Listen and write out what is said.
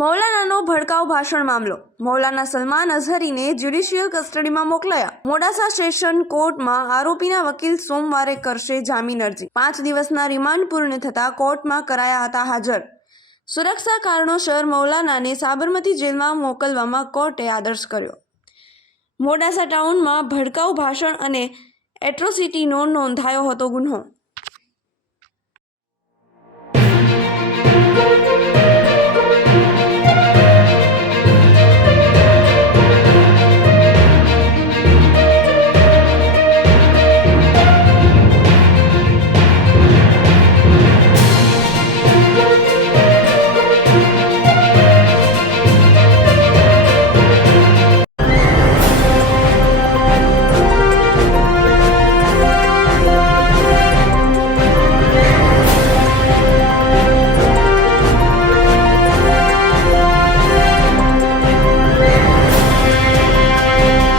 મૌલાનાનો ભડકાઉ ભાષણ મામલો. મૌલાના સલમાન અઝહરીને જ્યુડિશિયલ કસ્ટડીમાં મોકલાયા. મોડાસા સેશન કોર્ટમાં આરોપીના વકીલ સોમવારે કરશે જામીન અરજી. 5 દિવસના રિમાન્ડ પૂર્ણ થતા કોર્ટમાં કરાયા હતા હાજર. સુરક્ષા કારણોસર મૌલાનાને સાબરમતી જેલમાં મોકલવામાં કોર્ટે આદેશ કર્યો. મોડાસા ટાઉનમાં ભડકાઉ ભાષણ અને એટ્રોસિટીનો નોંધાયો હતો ગુન્હો.